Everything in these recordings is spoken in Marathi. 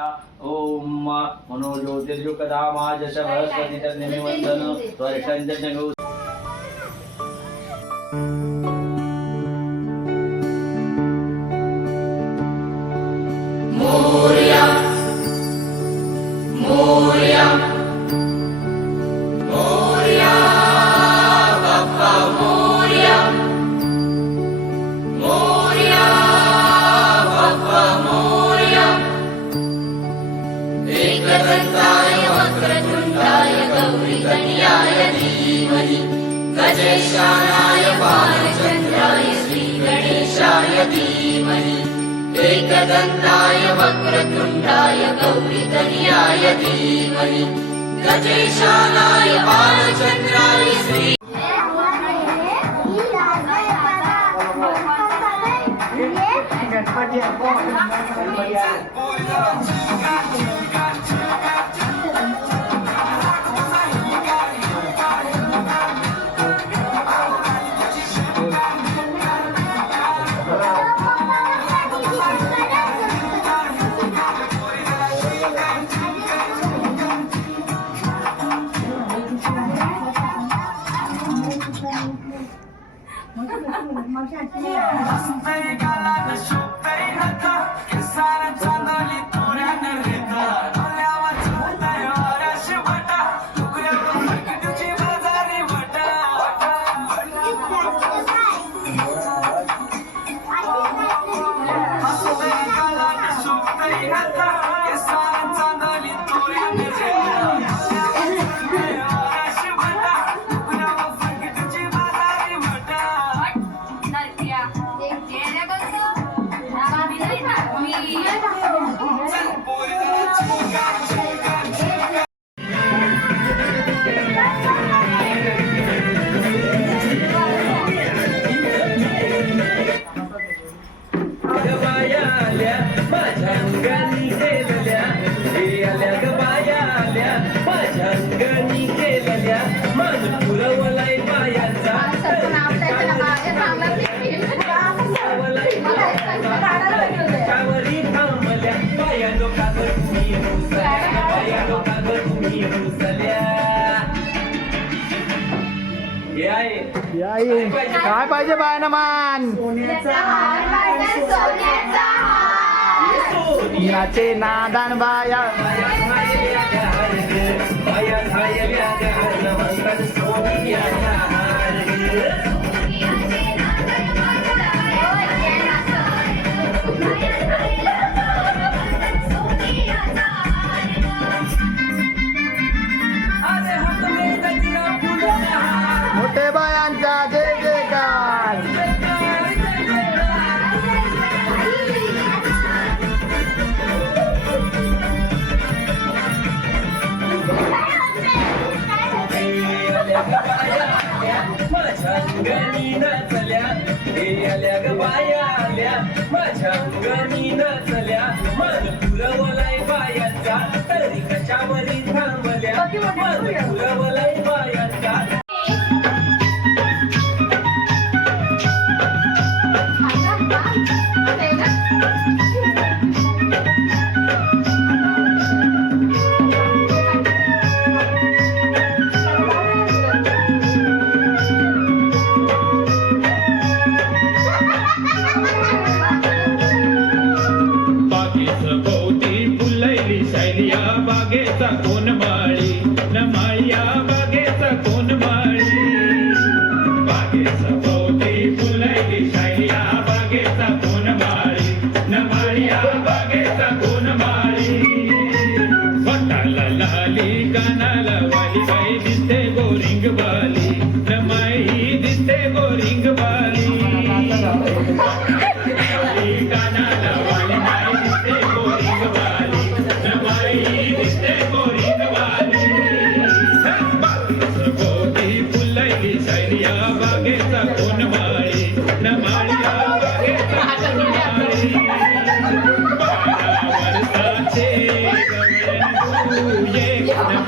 ओम मनोज्योतिर्युक्तदामाजश बृहस्पतिर्निमिवन्दन त्वरिषञ्जनगौ मोरया मोरया मोरया बाप्पा मोरया मोरया बाप्पा मोरया एकदन्ताय वक्रतुण्डाय गौरीतनयाय धीमहि गजेशानाय बालचन्द्राय श्रीगणेशाय धीमहि एकदन्ताय वक्रतुण्डाय गौरीतनयाय धीमहि गजेशानाय बालचन्द्राय श्री काय पाहिजे बायना मान याचे नादान बाया मोठे बायांचा जय जयकार माझ्या अंगणी नाचल्या आल्या ग बाया आल्या माझ्या अंगणी नाचल्या मन पुरवलाय बायांचा तरी कशावरी थांबल्या मन पुरवलाय बायांचा बागेचा कोण माळी न माळ्या बागेचा कोण माळी बागेचा भोवती फुलली शाया बागेचा कोण माळी न माळ्या बागेचा कोण माळी वटाला लाली कानाला वाली बाई दिसते गोरिंग बाली न माई दिसते गोरिंग बाली कानाला वाली बाई दिसते गोरिंग बाली न माई दिसते गोरिंग बाली भोवती फुलली शाया बागेचा कोण माळी न माळ्या बागेचा कोण माळी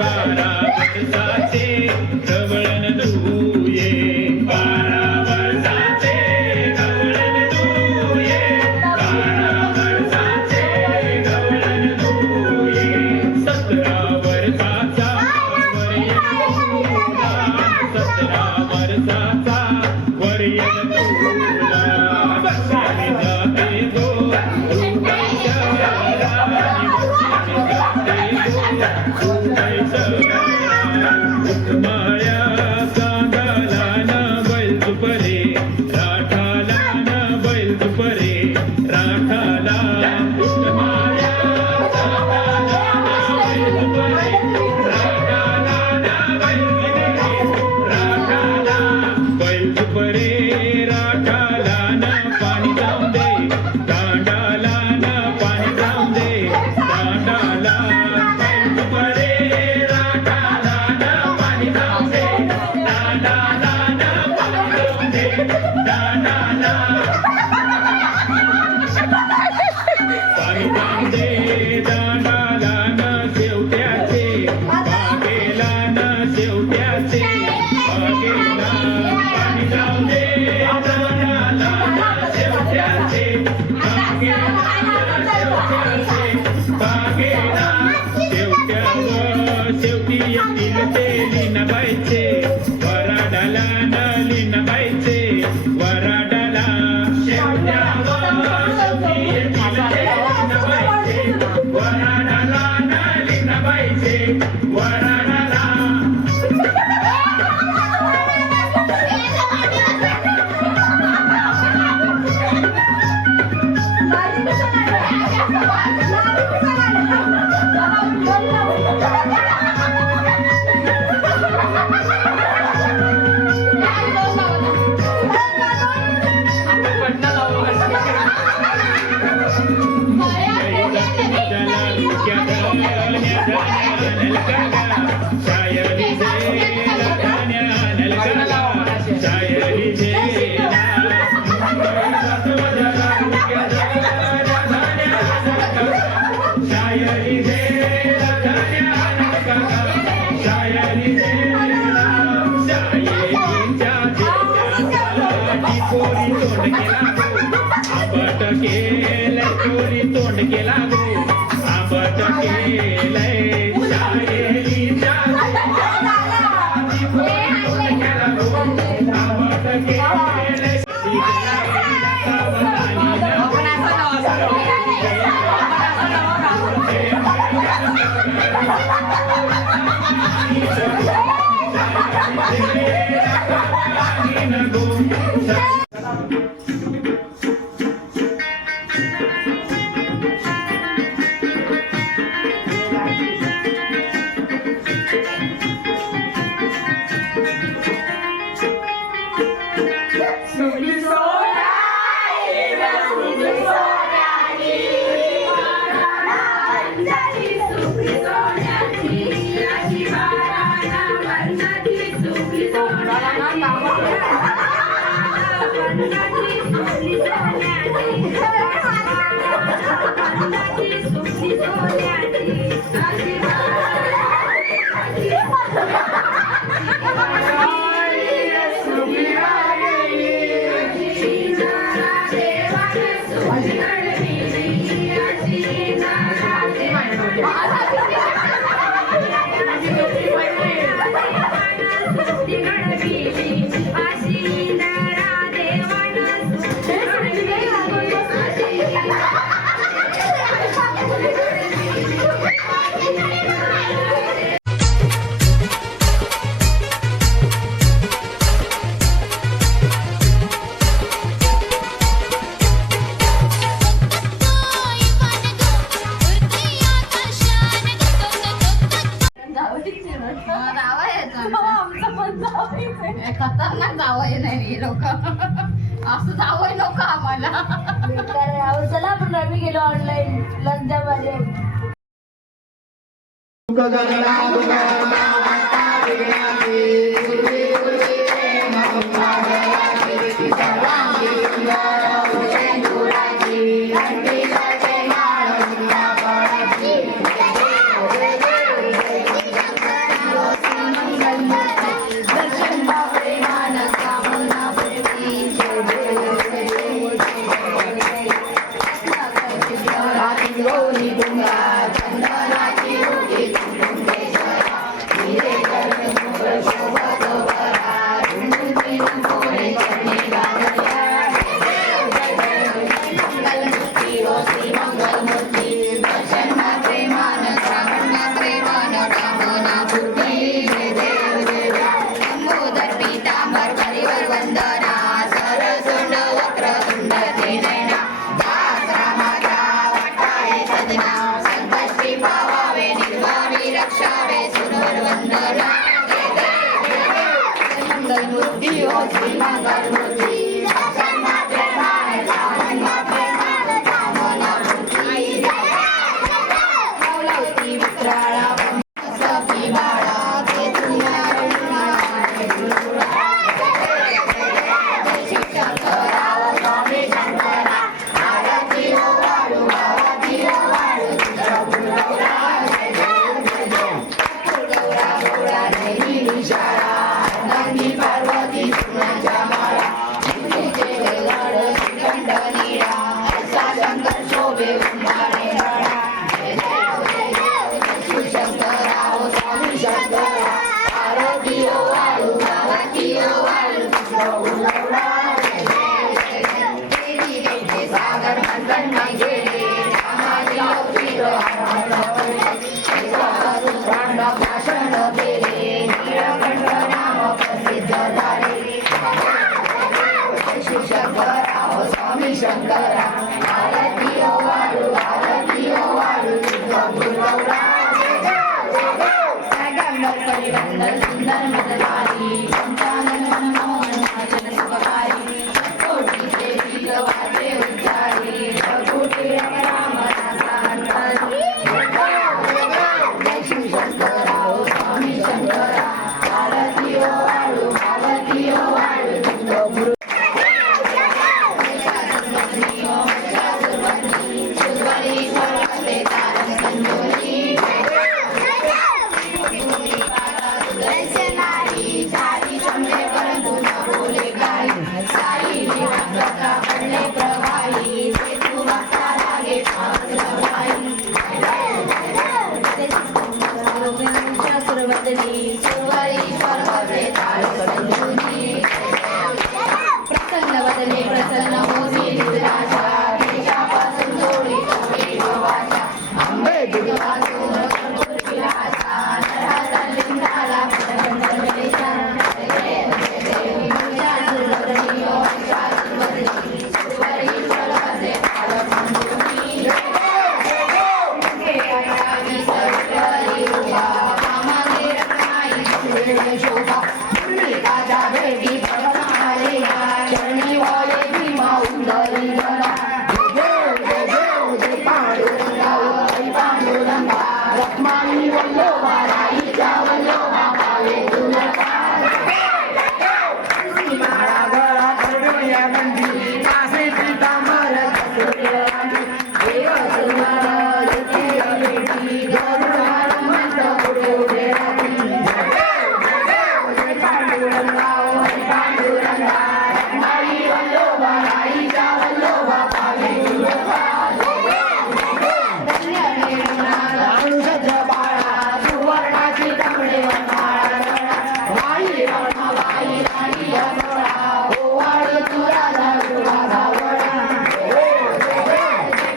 12 वर्षाचे गवळण दुये 12 वर्षाचे गवळण दुये 12 वर्षाचे गवळण दुये 12 वर्षाचे गवळण दुये बागेला शेवटी येतील ते लीनबाईचे वराडाला न लीनबाईचे वराडाला शेवटी येतील ते लीनबाईचे वराडाला न लीनबाईचे वराडाला चोरी तोंड केला गो आंबट केलंय शायरीच्या आंबट केलंय खतरनाक जावं नाही लोक असं जावं नको आम्हाला चला आपण रवी गेलो ऑनलाईन लंचामध्ये शंकरा आरती ओ वाळू जगदंब परिवंदन सुंदर मदनारी पंचानन मनमोहन वाचन सुखकारी कोटी देवी गवाचे उच्चारी कोटी राम नासा अंतरी जय शिव शंकरा ओ स्वामी शंकरा आरती ओ वाळू गुरु प्रसन्न वदने प्रसन्न होती राजा देशापासून जोडी जोडी वाचा अंबे दुर्वासून राजा नराचा लिंगाला पटकंदरेचा देवी तुझ्या सुरवदनी ओ शास्त्रवदनी सुवरी पर्वते पालपंजुनी हे आयावी सरकारी रुवा कामागे रत्नाई सुरेश शोभा राजा भेटी प्रभमाले चरणी वाले भीमा उंदरी जरा जय पांडुरंगा रखमाई वल्लोबा राईच्या वल्लोबा पावे तुलका माळा गळा करडूया गंधी कासे पीतांबर कसुरवाणी देव सुंदर युती भेटी गरुड हनुमंत पुढे उभे राहती पांडुरंगा रखमाई वल्लोबा राईच्या वल्लोबा पावे तुलका बाळा सुवर्णाची तांबडे वाई रमाबाई राणी असोळा ओवाळी तू राजा तुला गावडा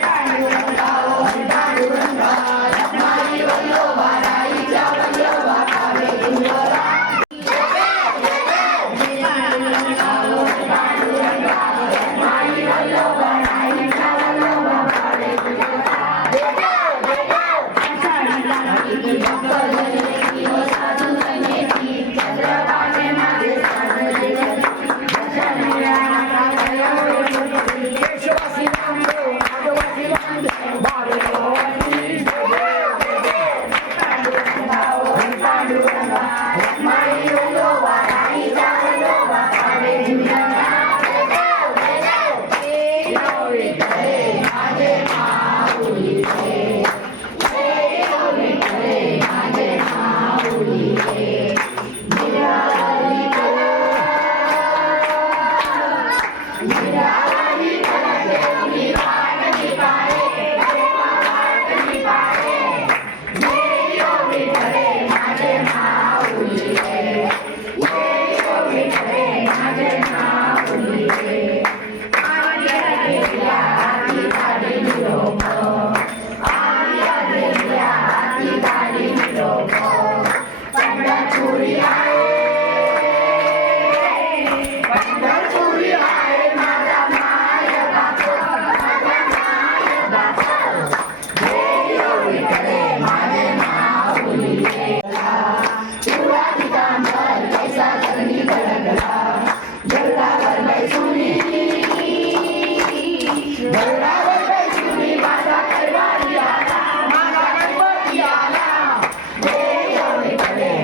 पांडुरंगा रखमाई वल्लोबा राईच्या वल्लोबा पावे तुलका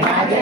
माझे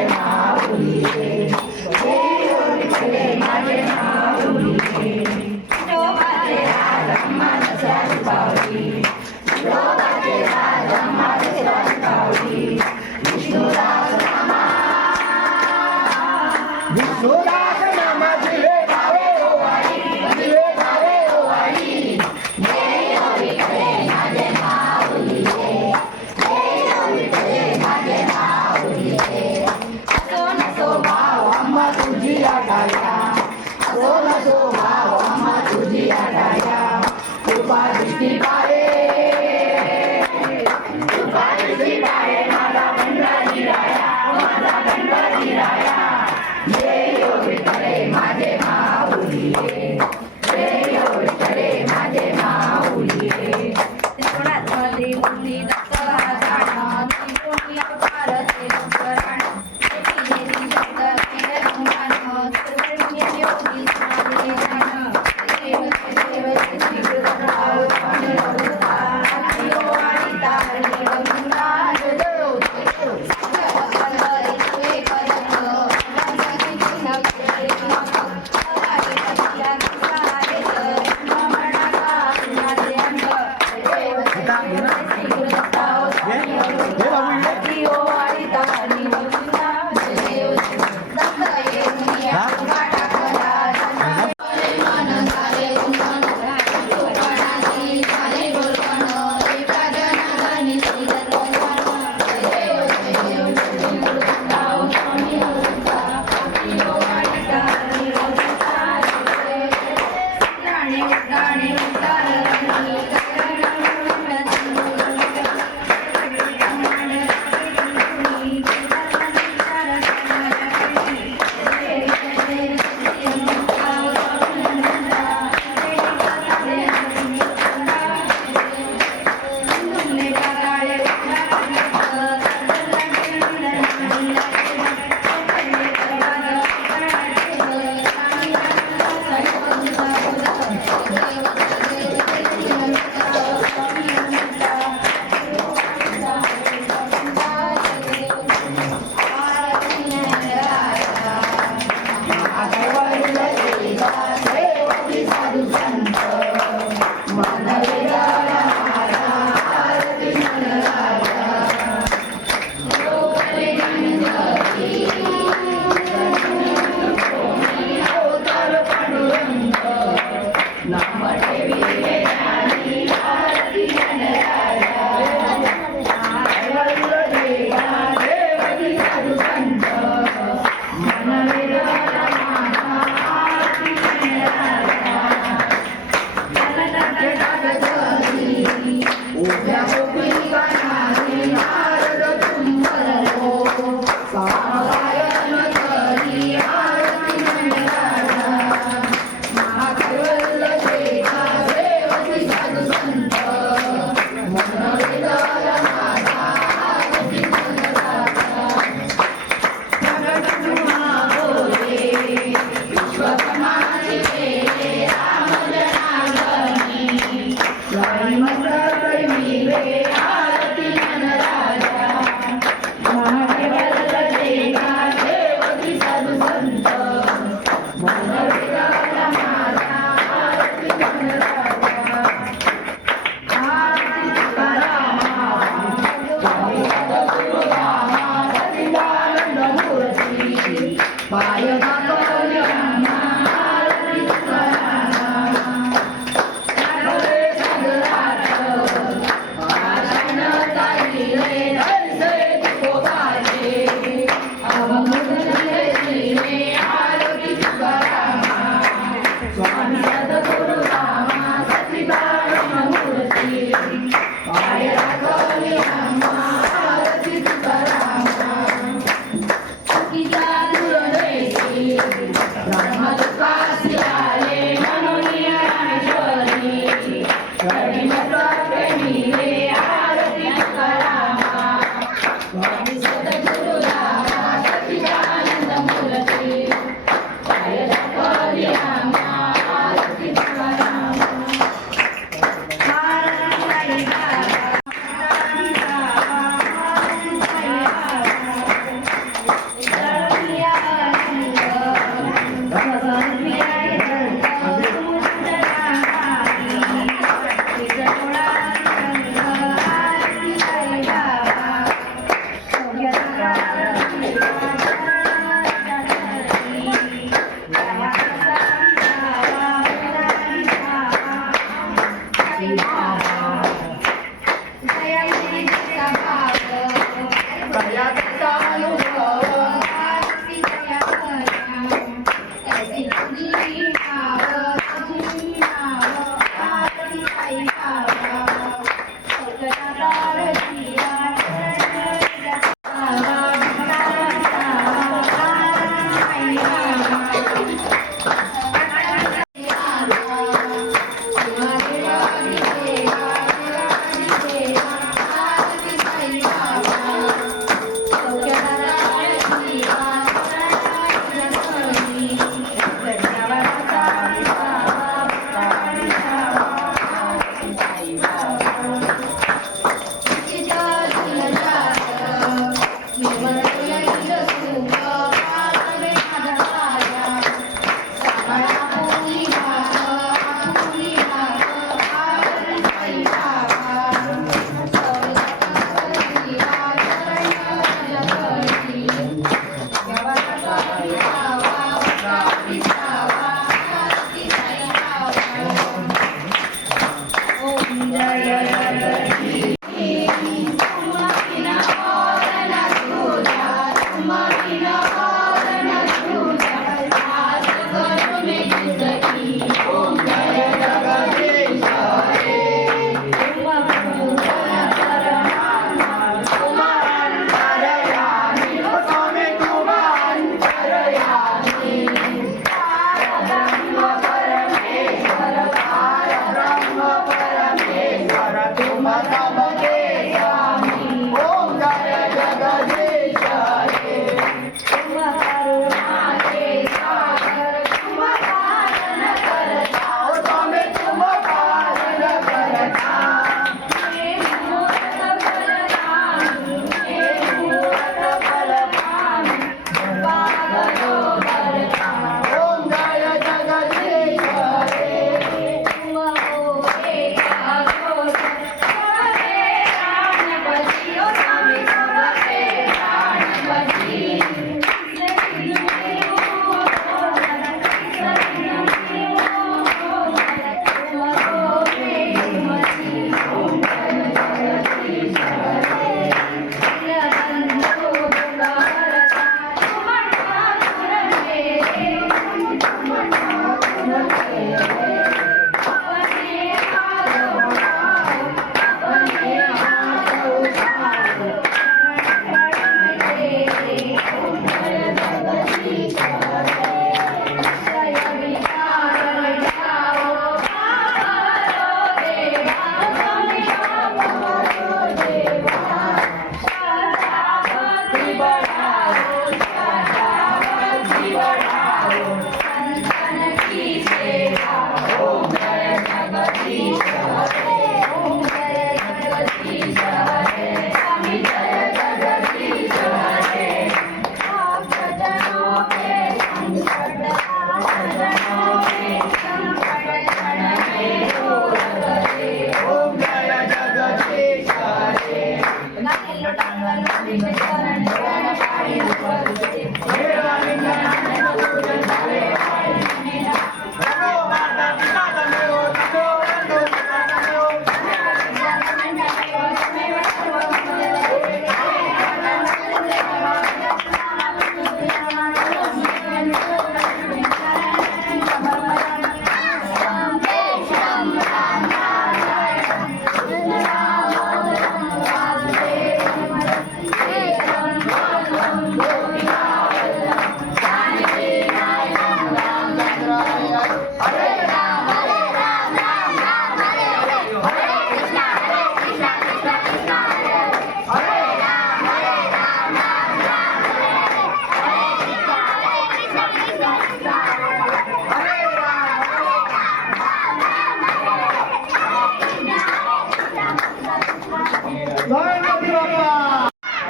गणपती बाप्पा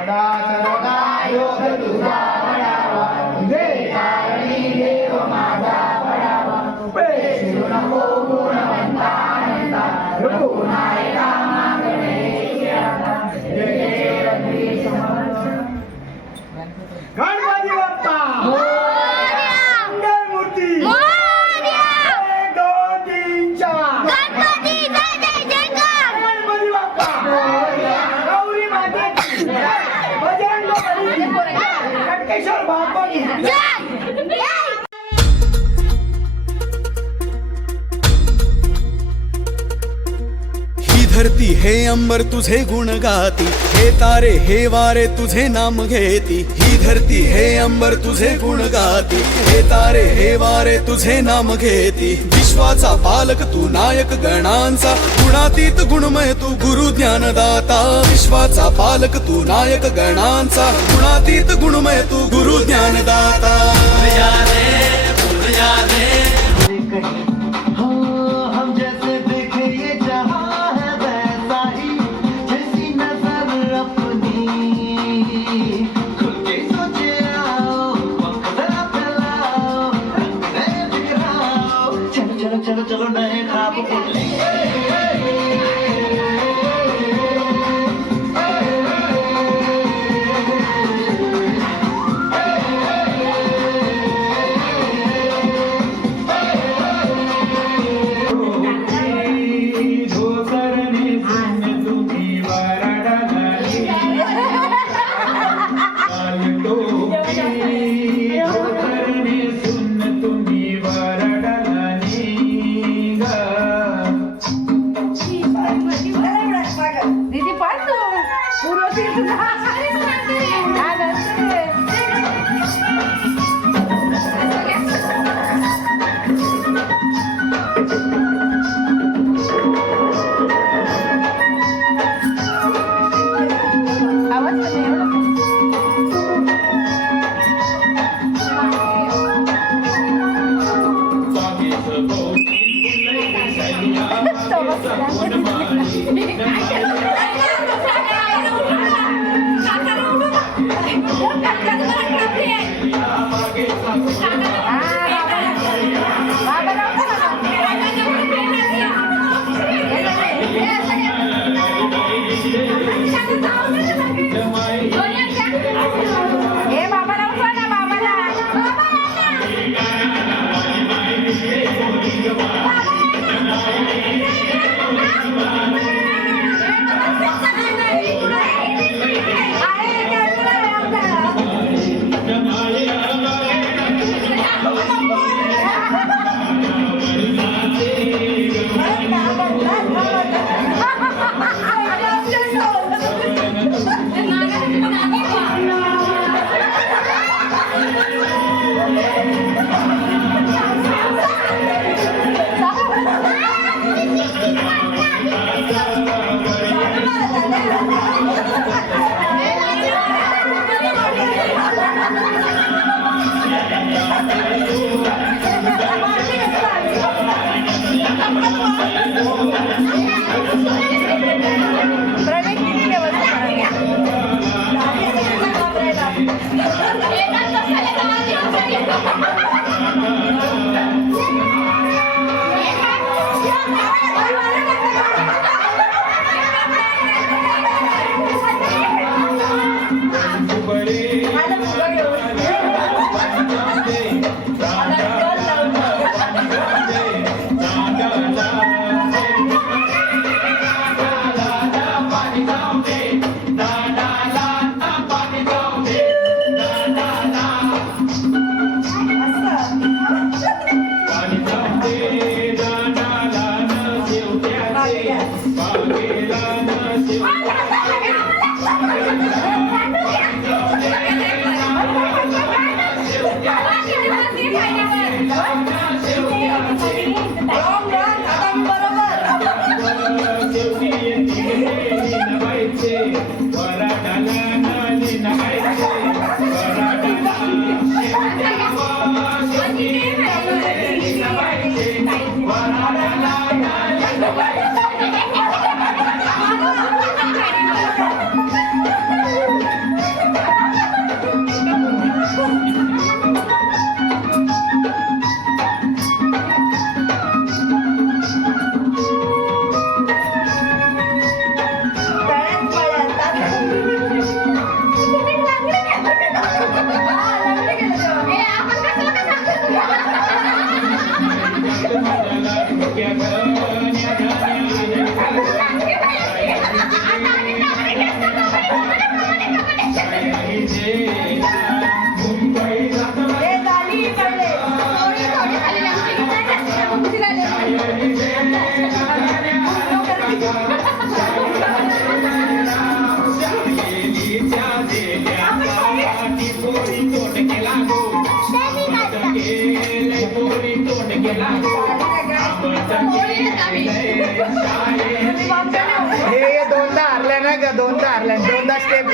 सदा सर्वदा योग तुझा पडावा, तुझे कारणी देव माझा पडावा. शिरू नको गुणवंता अनंता, रघुनायका गणेश आता. जय जय गणेश समर्थ. गणपती बाप्पा मंगलमूर्ती 1 2 3 4 गणपती बाप्पा गौरी मातेची बजरंग बली कटकेश्वर बाप्पा की ही धरती हे अंबर तुझे गुण गाती, हे तारे हे वारे तुझे नाम घेती. ही धरती हे अंबर तुझे गुण गाती, हे तारे हे वारे तुझे नाम घेती. विश्वाचा पालक तू नायक गणांचा, गुणातीत गुणमय तू गुरु ज्ञानदाता. विश्वाचा पालक तू नायक गणांचा, गुणातीत गुणमय तू गुरु ज्ञानदाता. हम जैसे देखे ये जहां है वैसा ही, जैसी नजर अपनी खुल के सोचे आओ, वक्त जरा फैलाओ, रंग नए बिखराओ. चलो चलो चलो चलो नए ख्वाब उड़ेंगे. दीदी पाहतो हे दोनदा हरल्या ना का दोनदा हरल्या दोनदा स्टेप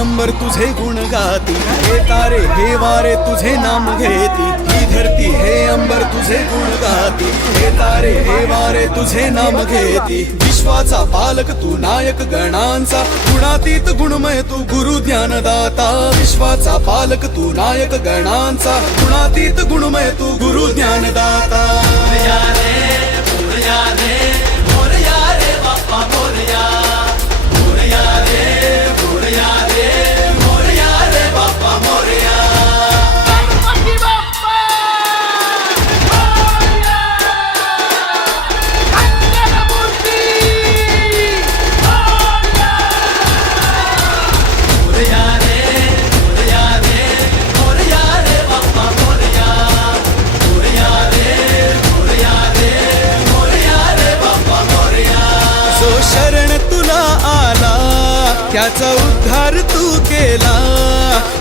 अंबर तुझे गुण गाती, हे तारे हे वारे तुझे नाम घेती. ही धरती हे अंबर तुझे गुण गाती, हे तारे हे वारे तुझे नाम घेती. विश्वाचा पालक तू नायक गणांचा, गुणातीत गुणमय तू गुरु ज्ञानदाता. विश्वाचा पालक तू नायक गणांचा, गुणातीत गुणमय तू गुरु ज्ञानदाता. जो शरण तुला आला त्याचा उद्धार तू केला.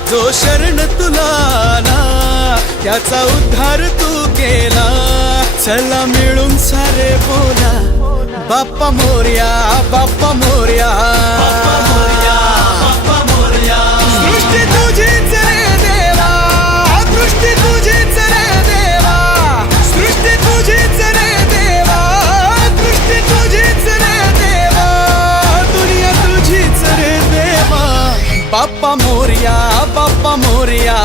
जो शरण तुला आला त्याचा उद्धार तू केला. चला मिळून सारे बोला बाप्पा मोरया, बाप्पा मोरया. सृष्टी तुझीच रे देवा, सृष्टी तुझीच रे देवा, सृष्टी तुझीच रे देवा, सृष्टी तुझीच रे देवा, दुनिया तुझीच रे देवा. बाप्पा मोरया, बाप्पा मोरया.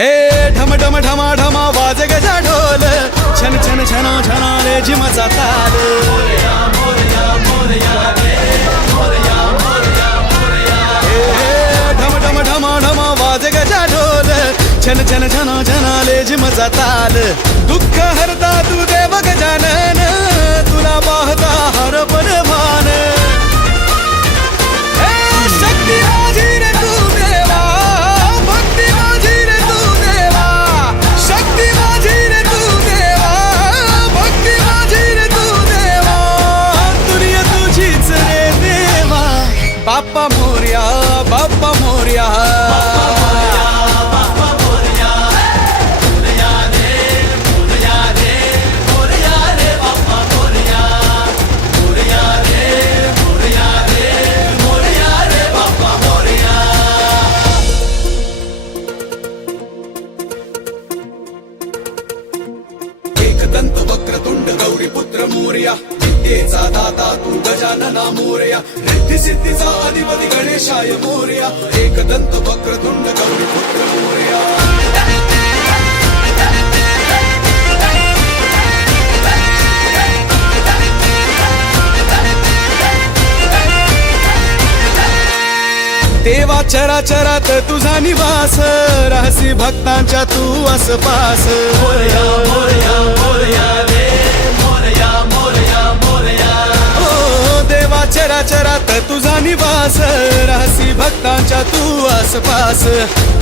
हे ढम ढम ढमा ढमा वाज गजा ढोल, छन छन छना छना रे झिमचा ताल. हे ढम ढम ढमा ढमा वाज गजा ढोल, छन छन छना छना रे झिमचा ताल. दुःख हरता तू देव गजानन, तुला पाहता हरपण भान. हे शक्ती माझी रे तू देवा, भक्ती माझी रे तू देवा, शक्ती माझी रे तू देवा, भक्ती माझी रे तू देवा, दुनिया तुझीच रे देवा. बाप्पा मोरया, बाप्पा मोरया. एकदंत वक्रतुंड गौरी पुत्र मोरया, विद्येचा दाता तू गजानना मोरया. रिद्धी सिद्धीचा अधिपती गणेशाय मोरया, एकदंत वक्रतुंड गौरी पुत्र मोरया. देवा चराचरात तुझा निवास, रहसी भक्तांच्या तू आसपास. मोरया मोरया मोरया रे, मोरया मोरया मोरया. ओ देवा चराचरात तुझा निवास, रहसी भक्तांच्या तू आसपास.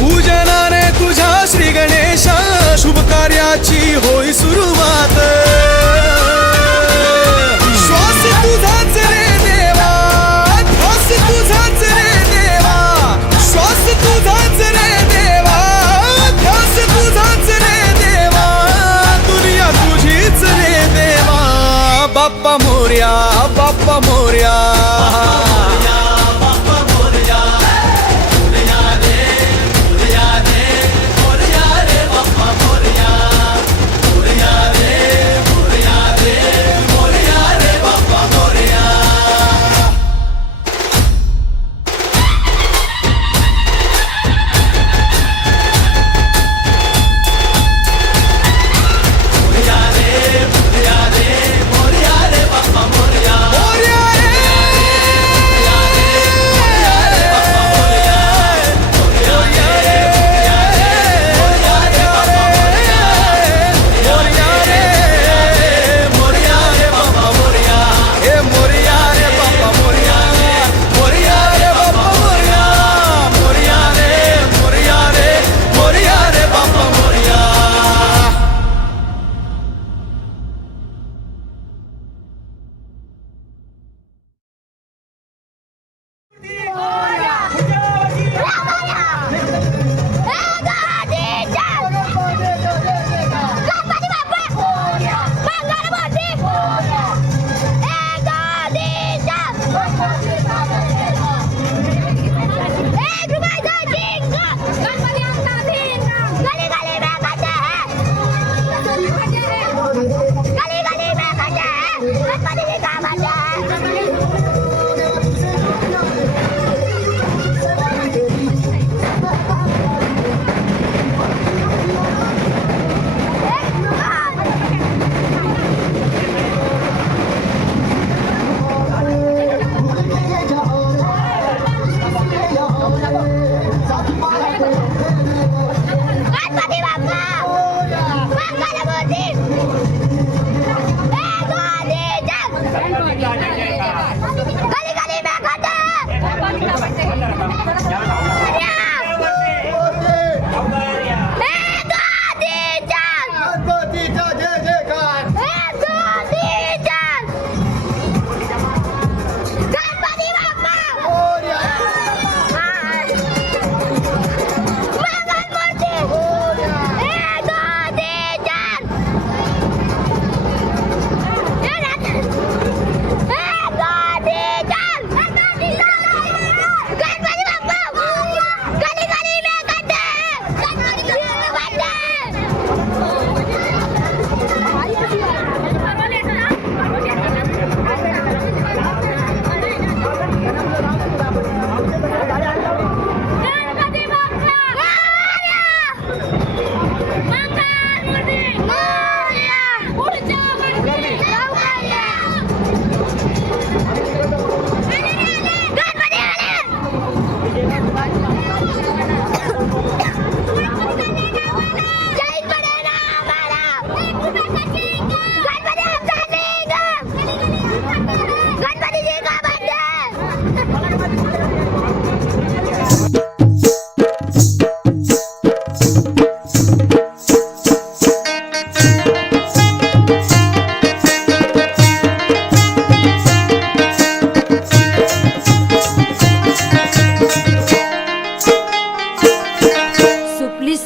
पूजनाने तुझ्या श्री गणेशा, शुभ कार्याची होई सुरुवात. श्वास तुझाच रे देवा, ध्यास तुझाच रे देवा, श्वास तुझाच रे देवा, ध्यास तुझाच रे देवा, दुनिया तुझीच रे देवा. बाप्पा मोरया, बाप्पा मोरया.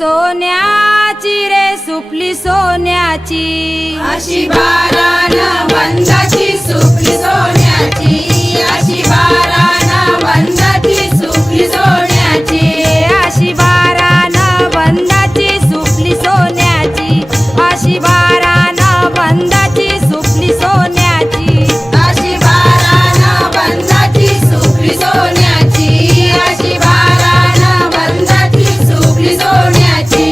सोन्याची रे सुपली सोन्याची अशी बारान बंदाची सुपली सोन्याची अशी बारान बंदाची सुपली सोन्याची अशी बारान बंदाची सुपली सोन्याची अशी बारान बंदाची सुपली सोन्याची अशी बारान बंदाची सुपली सोन्याची अशी बारान बंदाची सुपली सोन्याची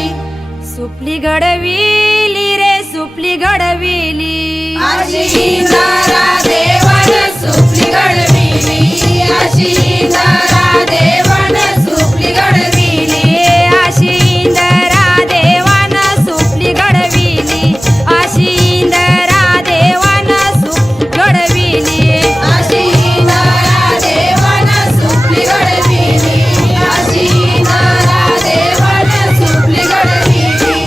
सुपली घडविली रे सुपली घडविली अशी इंदारा देवान सुपली घडविली अशी इंदारा देवान सुपली घडविली अशी इंदरा देवान सुपली घडविली अशी इंदरा देवान सुप घडविली अशी इंदारा देवान सुपली घडविली अशी इंदारा देवान सुपली घडविली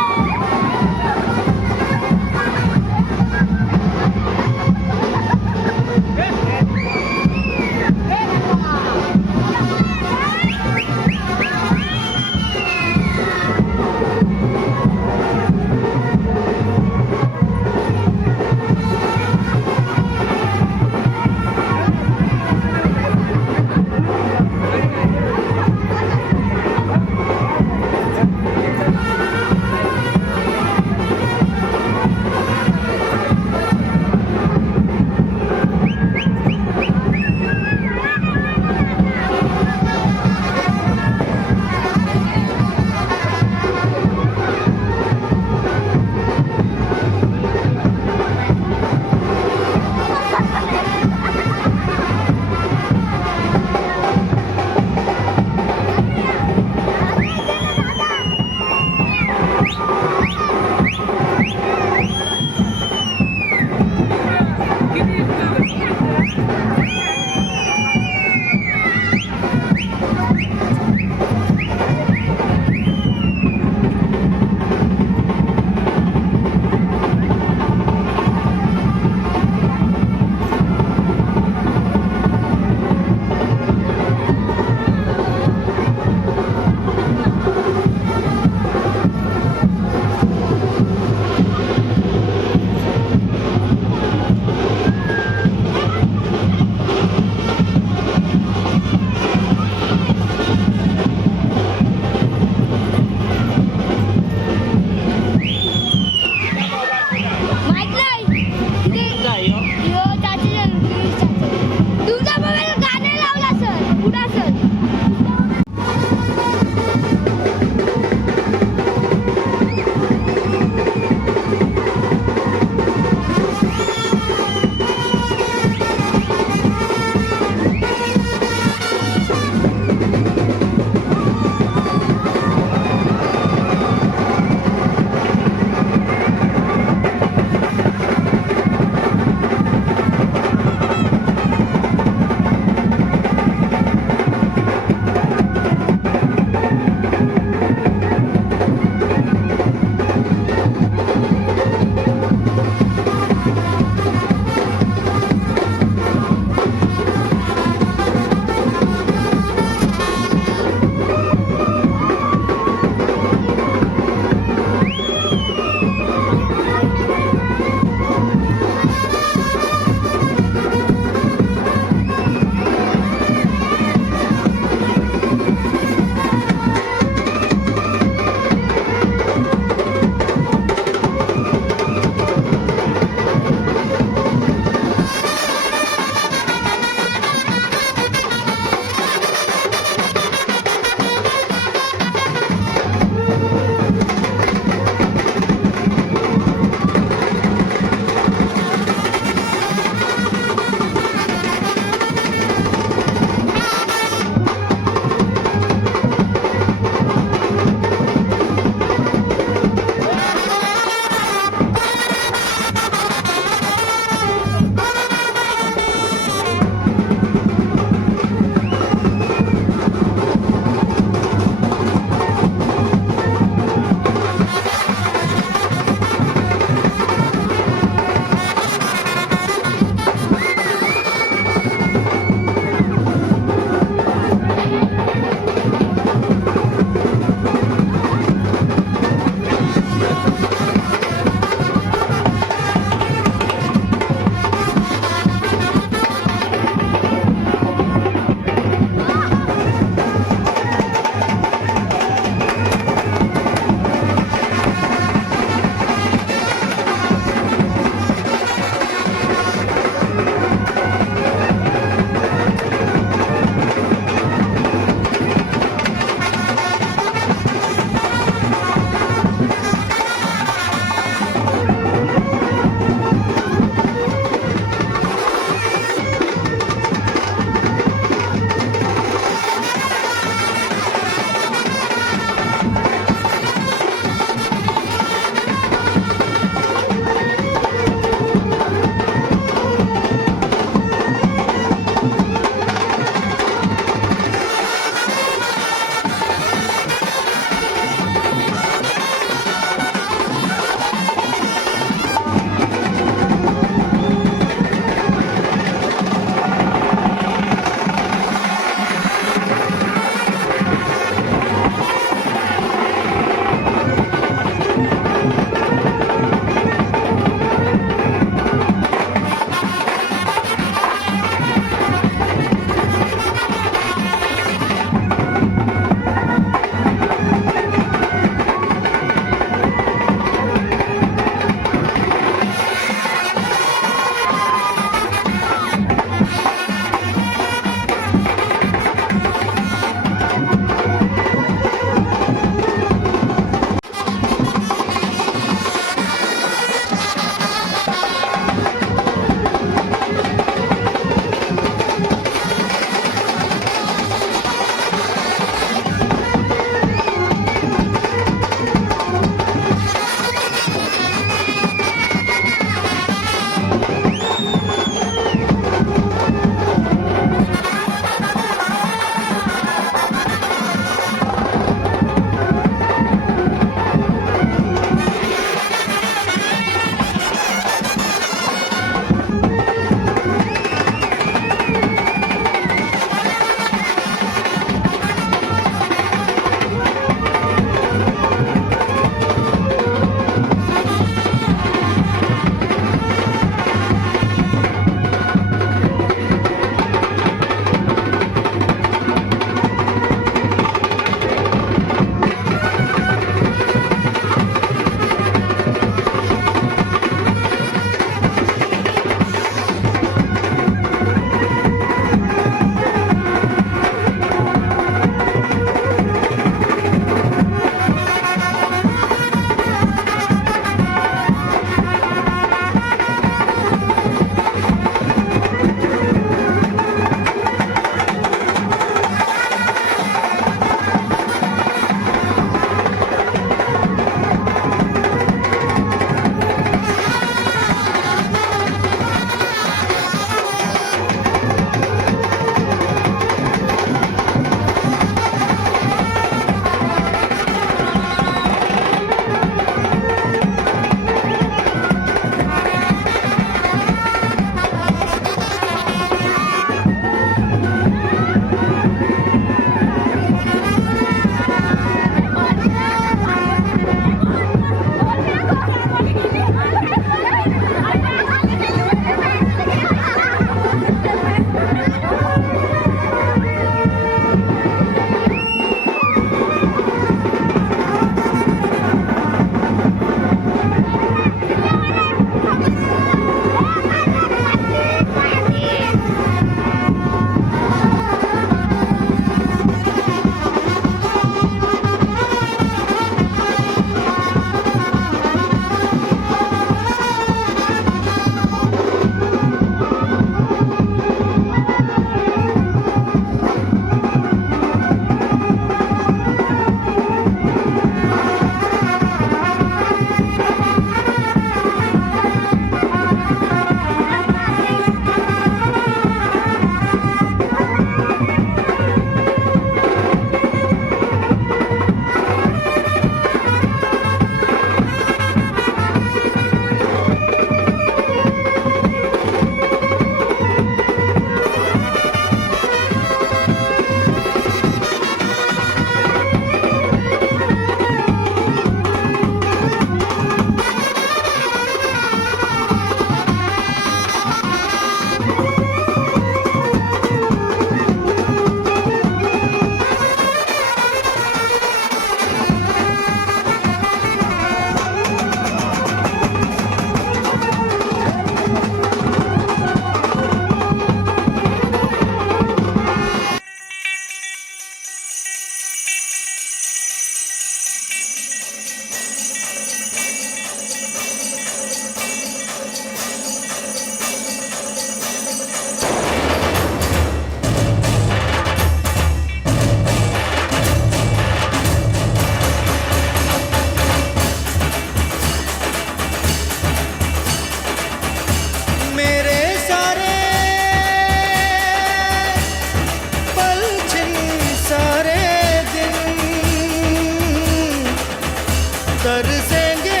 तरसेंगे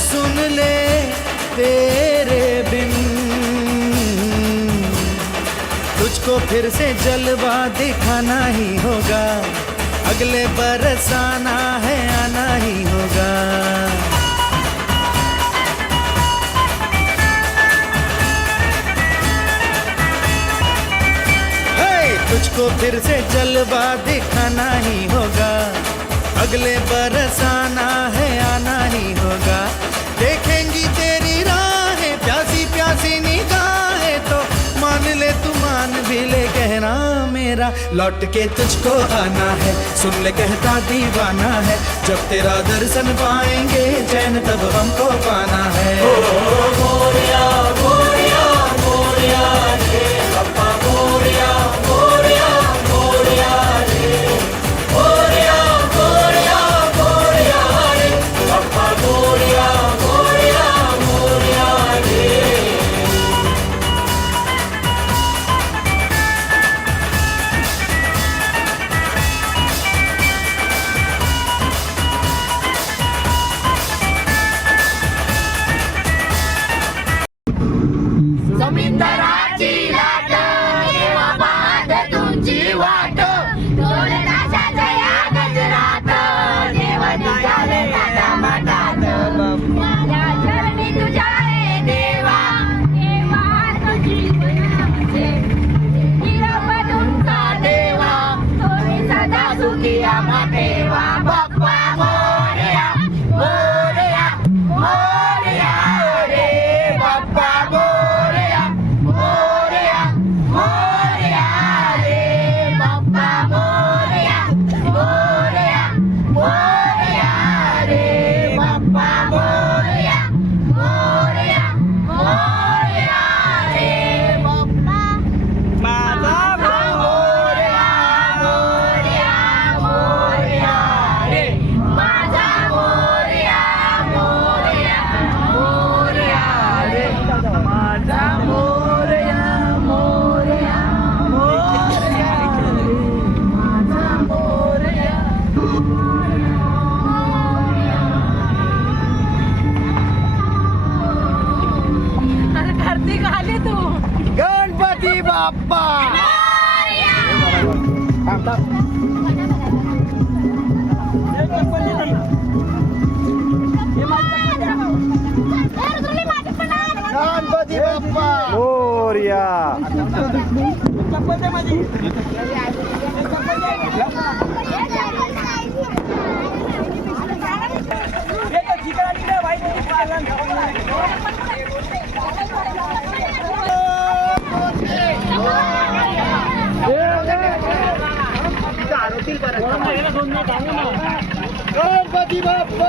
सुन ले तेरे बिन तुझको फिर से जलवा दिखाना ही होगा अगले बरस आना है आना ही होगा तुझको फिर से जलवा दिखाना ही होगा अगले बरस आना है आना ही होगा देखेंगी तेरी राहें प्यासी प्यासी निगाहें तो मान ले तू मान भी ले कहना मेरा लौट के तुझको आना है सुन ले कहता दीवाना है जब तेरा दर्शन पाएंगे चैन तब हमको पाना है मोरिया मोरिया मोरिया रे पप्पा मोरिया मोरिया मोरिया रे मोरिया मोरिया मोरिया रे पप्पा मोरिया मोरिया मोरिया रे जमीनदाराची लाट देवा पाहत तुमची वाट ढोल ताशाच्या या गजरात देव निघाले थाटामाटात माझ्या चरणी तुझ्या रे देवा देवा तुझी गुणाचे निरोप तुमचा देवा तुम्ही सदा सुखी आम्हा देवा बाप्पा मोरया मोरया मोरया रे बाप्पा मोरया मोरया मोरया रे बाप्पा मोरया मोरया मोरया रे बाप्पा मोरया मोरया मोरया रे बाप्पा माझा मोरया मोरया मोरया रे माझा मोरया मोरया मोरया रे माझा मोरया मोरया मोरया माझा मोरया कार्तिक आले तू गणपती बाप्पा गणपती बाप्पा मोरया गणपती बाप्पा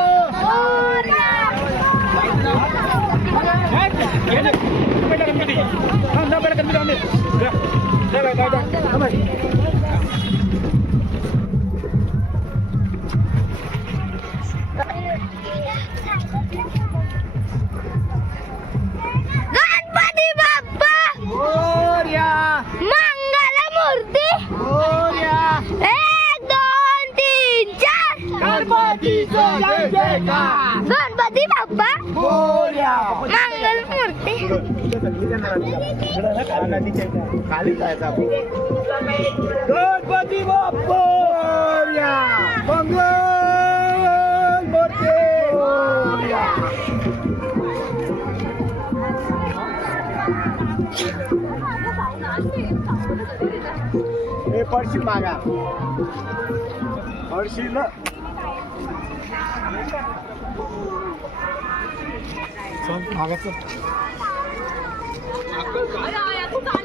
गणपती बाप्पा मोरया मंगलमूर्ती मोरया 1 2 3 4 गणपतीचं जय जयकार गणपती बाप्पा मोरया मंगलमूर्ती खाली जायचा गणपती बाप्पा मोरया मंगल मूर्ती मोरया हे पडशील मागा पडशील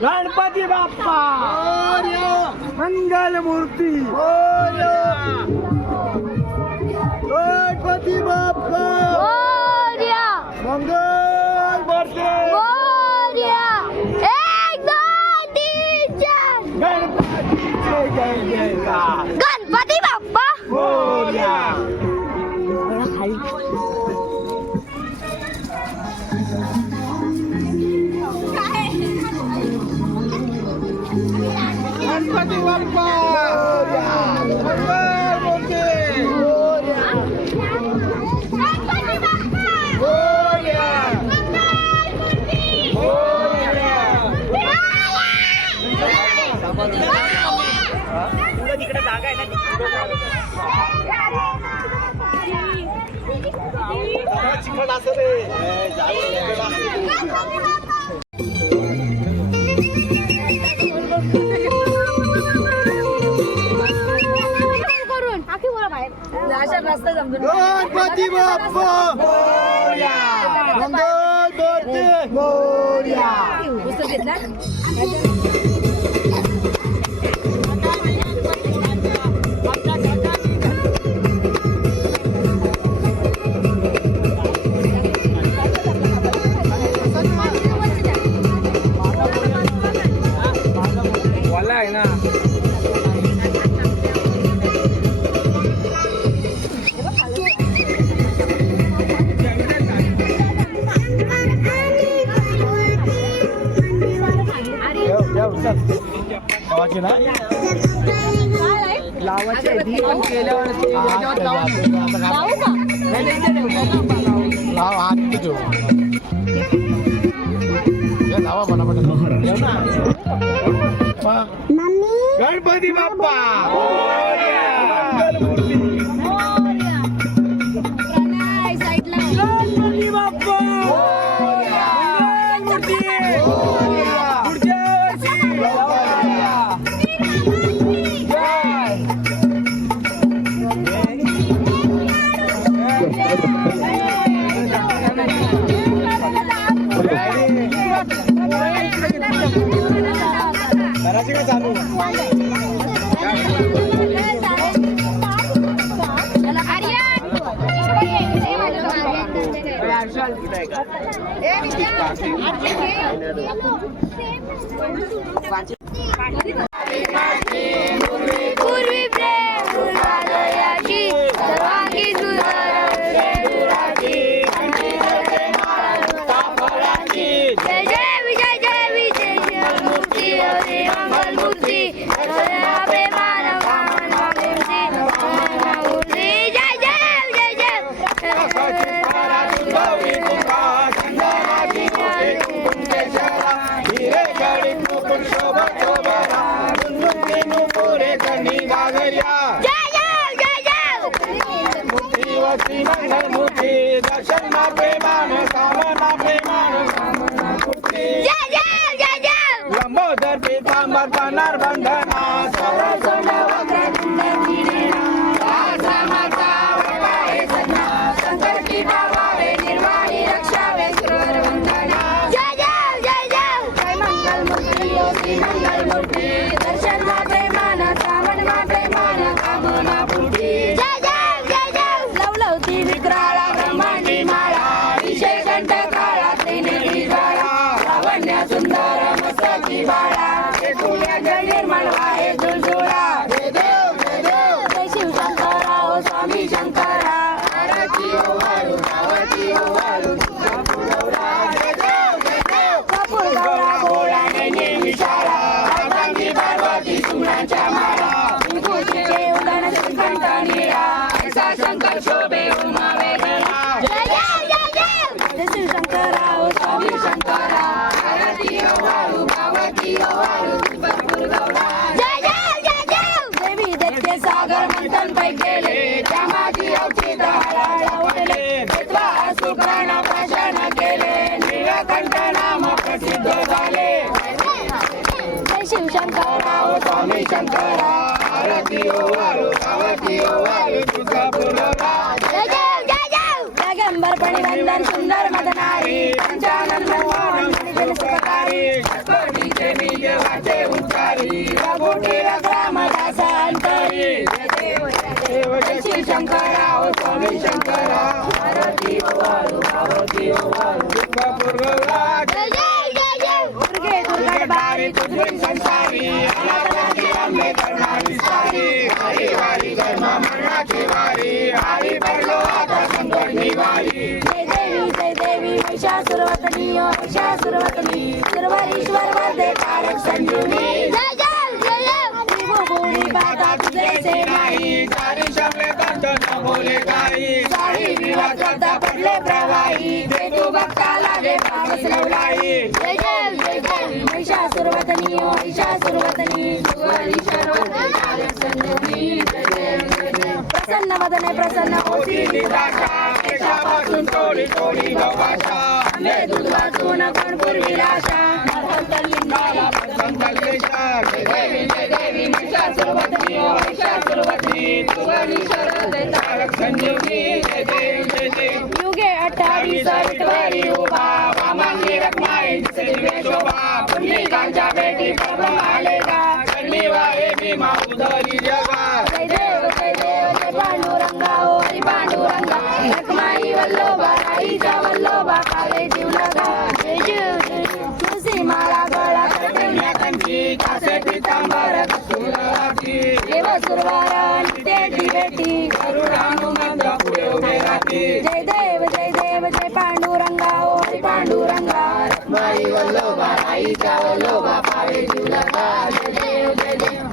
गणपती बाप्पा मंगल मूर्ती गणपती बाप्पा मोरया मंगल मूर्ती मोरया 1 2 3 4 गणपतीचे जय जयकार गणपती बाप्पा मोरया गणपती बाप्पा मंगल मूर्ती अशा रस्ता जमतो गणपती बाप्पा मोरया मंगल मूर्ती मोरया पुस्तक घेतला वाला आहे ना लावायची ना लावायची आहे ती पण केल्यावर लाव हात ठेव लावा मला गणपती बाप्पा मंगल मूर्ती गणपती बाप्पा मंगल मूर्ती पुढच्या वर्षी करायची काय चालू पूर्वी प्रेम हृदयाची सर्वांगी जय जय विजय जय विजय जय मूर्ती हरे मंगल मूर्ती प्रेमान मूर्ती जय जय जय जय मूर्ती दर्शन प्रेमान कामना प्रेमान लंबोदर पीतांबर पनार बंधना संकटी भावावे निर्वाणी रक्षावे जय जय जय जय मंगल मूर्ती होती मंगल मूर्ती दर्शन मा प्रेमान सामन मा प्रेमान कामना पूर्ती जय जय जय जय लवलवती विक्राळा ब्रह्मांडी माळा विषय कंठ काळा त्रिनेत्री ज्वाळा लावण्य सुंदर मस्तकी बाळा तुझ्या निर्मळ आहे जुळजुळा जय देव जय देव जय शिव शंकरा ओ स्वामी शंकरा आरती ओ वाळू पावती ओ वाळू तुझा पुरवरा जय देव जय देव कपूर गौरा गोळा नेहमी शाळा राजांची पार्वती सुनाच्या माळा विभूतीचे उदान श्रीकंठ निळा ऐसा शंकर शोभे उमा वेदना जय देव जय देव जय शिव शंकरा ओ स्वामी शंकरा आरती ओ वाळू पावती ओ वाळू तुझा पुरवरा जय देव जय देव देवी दैत्य सागर मंथन पै केले त्या माझी अवचित हाळा उडले बेतवा सुकर्ण प्राशन केले नीलकंठ नाम प्रसिद्ध झाले जय शिव शंकरा ओ स्वामी शंकरा आरती ओ वाळू पावती ओ वाळू तुझा पुरवरा जय देव जय देव दिगंबर पणिवंदन सुंदर मदनारी पंचानन मोहन सुखकारी कोटीचे मी देवाचे उच्चारी प्रभुटी रामदास अंतरी जय देव जय शिव शंकरा ओ स्वामी शंकरा आरती ओ वाळू पावती ओ वाळू तुझा पुरवरा जय जय जय जय दुर्गे दुर्गड बारी तुझे संसारी अनाथाची अंबे करणारी सारी हरी वारी धर्म मरणाची वारी हरी पडलो आता संकट निवारी जय देवी महिषासुरवतनी ओ महिषासुरवतनी सुरवरीश्वर वरदे कारक संजीवनी जय जय जय जय पाहता तुझे नाही सारी शब्द कंठ न बोले काही काही विवाद करता पडले प्रवाही ते तू बघता लागे पावस लवलाई जय जय महिषासुरवदनी ओ महिषासुरवदनी सुवर्ण शर्वदनी काले संजीवनी जय जय प्रसन्न वदने प्रसन्न होती निराशा केशापासून टोळी टोळी गवाशा आंबे दूध वाचून कोणपूर विलाशा लिंगाला संकल्पेशा जय देवी महिषासुरवदनी ओ महिषासुरवदनी सुवर्ण शर्वदनी तारक संजीवनी जय देव युगे 28 विठवरी उभा वामांगी रखमाई दिवे शोभा पुंडलिकांच्या भेटी प्रभू आलेगा शनिवारे भीमा उधरी जगा जय पांडुरंगा ओ हरी पांडुरंगा रखमाई वल्लोबा राईचा वल्लोबा काळे जीव लगा जय जय तुळशी माळा गळा कटण्या कंठी कासे पितांबर तुलाची देव सुरवारा नित्याची भेटी करुणानुमंत पुढे उभे राहती जय देव जय पांडुरंगा ओ हरी पांडुरंगा माई वल्लोबा आईच्या वल्लोबा पावे जीव लगा जय देव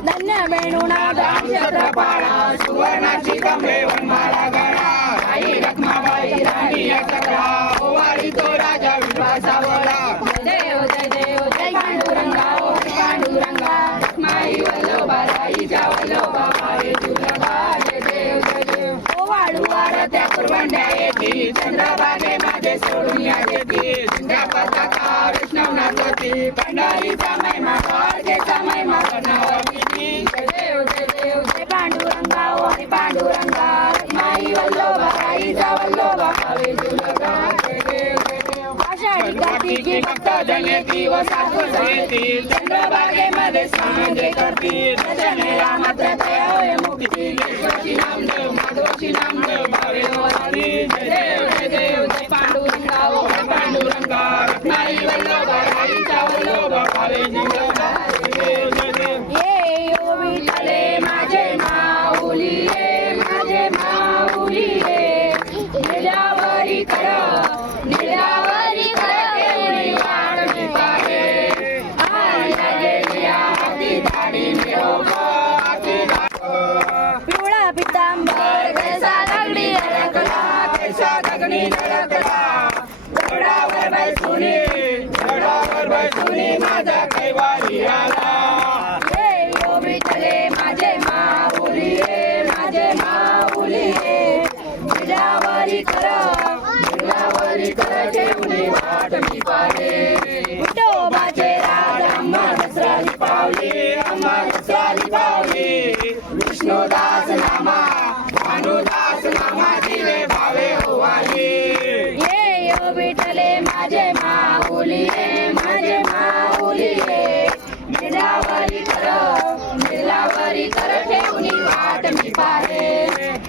धन्य वेणुनाद छत्रपाळा सुवर्णाची कमळे वनमाळा गळा आई रखमाबाई राणी सगळा ओवाळी तो राजा विश्वासावळा जय पांडुरंगा ओ हरी पांडुरंगा माई वल्लोबा आईच्या वल्लोबा पावे जीव लगा जय देव ओ वाळू त्या कुरवंड्या येती चंद्रभागे माझे सोडून या येती त्या पताका वैष्णव नाचती पंढरीचा महिमा द्वारकेचा महिमा कर्णावती जय पांडुरंगा ओ हरी पांडुरंगा माई वल्लोबा राईचा वल्लोबा पावे जीव लगा आषाढी कार्तिकी भक्त जनेती व साधू सनेती चंद्रभागेमध्ये स्नान जे करती दर्शनेला मात्र तया होय मुक्ती ईश्वरची नामदेव माधवची नामदेव भावे होती जय देव जय पांडुरंगा ओ पांडुरंगा रत्नाई वल्लोबा राईचा वल्लोबा भावे जीव लगा जय देव ये यो विठ्ठले माझे माऊली ये माझे माऊली ये निरावरी कर केवढी वाट मी पाहे आल्या गेल्या हाती दाढी निरोपा पिवळा पितांबर कैसा दगडी अडकला कैसा दगडी धडकला गडावर बैसुनी माझा कैवारी आला ये यो विठ्ठले माझे माऊली ये माझे माऊली ये निरावरी कर ठेवली वाट मी पाहे विठोबाचे राज अम्मा दसराली पावली अम्मा दसराली पावली विष्णुदास नामा भानुदास नामा दिवे भावे होवाली ये यो विठ्ठले माझे माऊली ये माझे माऊली ये निरावरी कर ठेवली वाट मी पाहे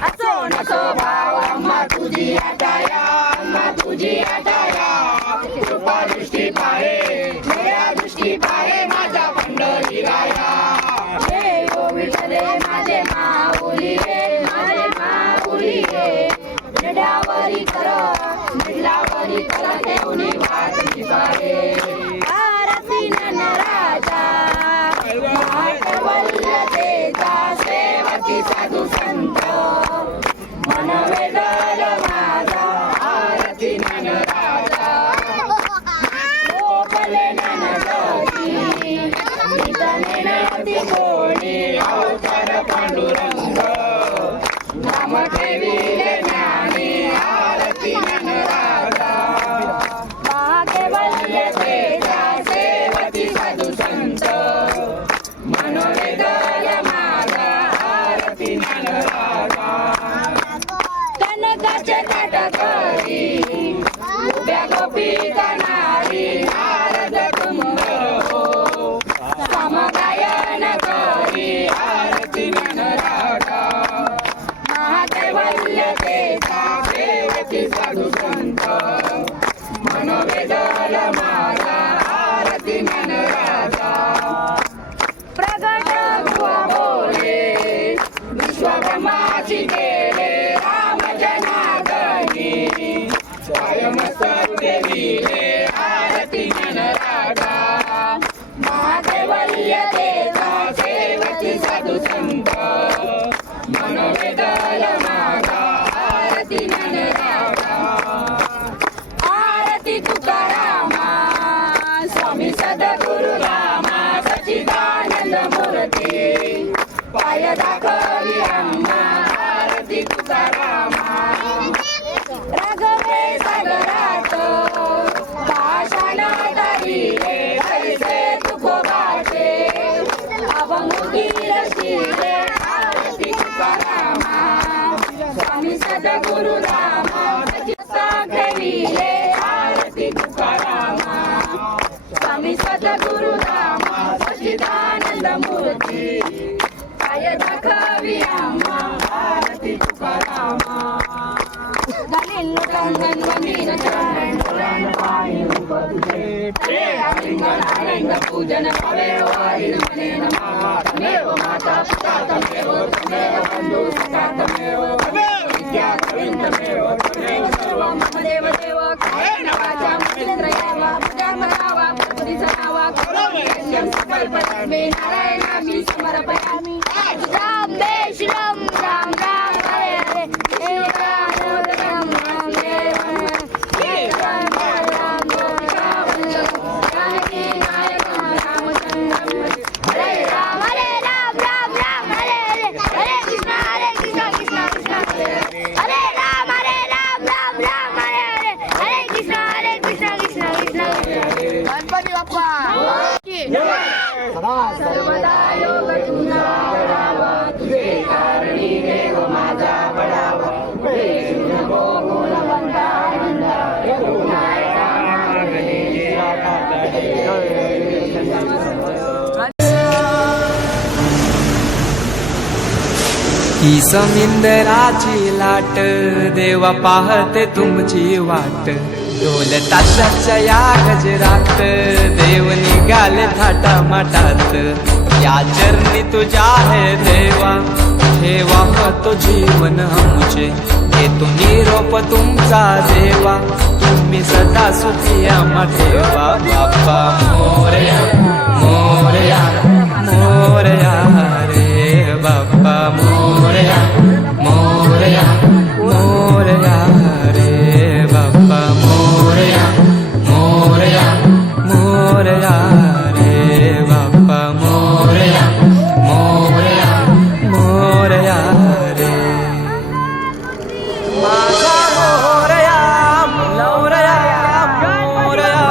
असो नसो भाव अम्मा तुझी आटाया कृपा दृष्टी पाहे दया दृष्टी पाहे माझा पंढरी राया ये यो विठ्ठले माझे माऊली ये माझे माऊली ये निरावरी कर ठेवली वाट मी पाहे आरती नराजा महाकवल्लतेचा सेवकी साधू संत मन वेदल माझा आरती नराजा गोपले ननदती नितने नती गोडी अवतार पांडुरंग नाम ठेविले ज्ञानी आरती नराजा महाकवल्लतेचा सेवकी साधू संत मनोवेदल माझा आरती नराजा कनकाचे ताटकरी उभ्या गोपिका नारी नारद कुंभर हो समगायन करी आरती नराजा महाकैवल्यतेचा सेवकी साधू संत मनोवेदल माझा आरती नराजा प्रगट हुआ बोले विश्वब्रह्माची केले राम जनार्दनी स्वयं स्वरूपे दिले आरती संत मनोवेदल मागा आरती ज्ञानराजा आरती तुकारामा स्वामी सद्गुरु रामा सच्चिदानंद मूर्ती पाय दाखवी आम्हा आरती तुकारामा राघवे सागरात पाषाण तरीले कैसे तुकोबाचे अवमुखी रशिले आरती तुकारामा स्वामी सद्गुरु रामा घेविले आरती तुकारामा स्वामी सद्गुरु रामा सच्चिदानंद मूर्ती पाय दाखवी आम्हा आरती तुकारामा गालिंग कंगन वंदीन चरण चरण पाणी उपतुजे रे आलिंग पूजन भावे वारिन मने नमः तमेव माता पिता तमेव बंधु सखा तमेव विद्या तमेव सर्वं मम देव देव कायेन वाचा मनेन्द्रियेण बुद्ध्यात्मना प्रकृतिसनावा करोमि यज्ञं सकल्पतमे नारायणामि समर्पयामि राम जय श्री राम राम राम हरे हरे श्री राम राम राम देव श्री राम राम जानकी नायक रामचंद्र हरे राम राम राम हरे हरे हरे कृष्ण कृष्ण कृष्ण हरे हरे राम राम हरे हरे हरे कृष्ण कृष्ण कृष्ण गणपती बाप्पा सर्वदा योग तुझा बढावा तुझे कारणी देव माझा बढावा नको गुणवंता ही समिंदराची लाट देवा पाहते तुमची वाट ढोल ताशाच्या या गजरात देव निघाले थाटा माटात या चरणी तुझ्या है देवा ठेवा तो जीवन आमचे घेतो निरोप तुमचा देवा तुम्ही सदा सुखी आम्हा ठेवा बाप्पा मोरया मोरया मोरया रे बाप्पा मोरया मोरया मोरया रे बाप्पा मोरया मोरया मोरया रे बाप्पा मोरया मोरया मोरया रे माझा मोरया मोरया मोरया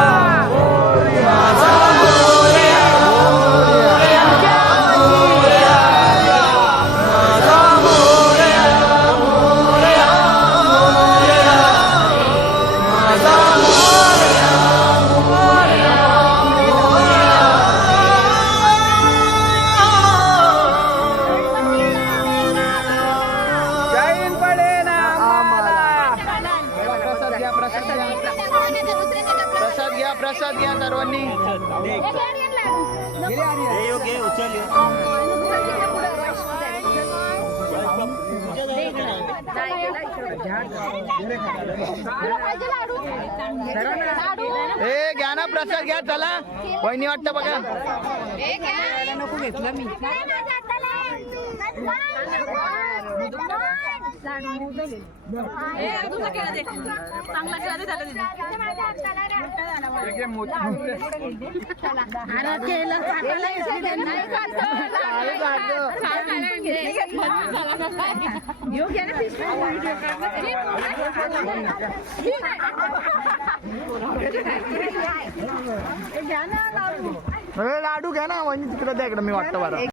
माझा मोरया मोरया मोरया माझा मोरया मोरया मोरया माझा मोरया मोरया जैन पडे ना आम्हाला प्रसाद घ्या प्रसाद घ्या प्रसाद घ्या सर्वांनी ए घ्या ना प्रसाद घ्या चला वहिनी वाटतं बघा लाडू घ्या ना वहिनी तिकडे द्या इकडे मी वाटतं बरं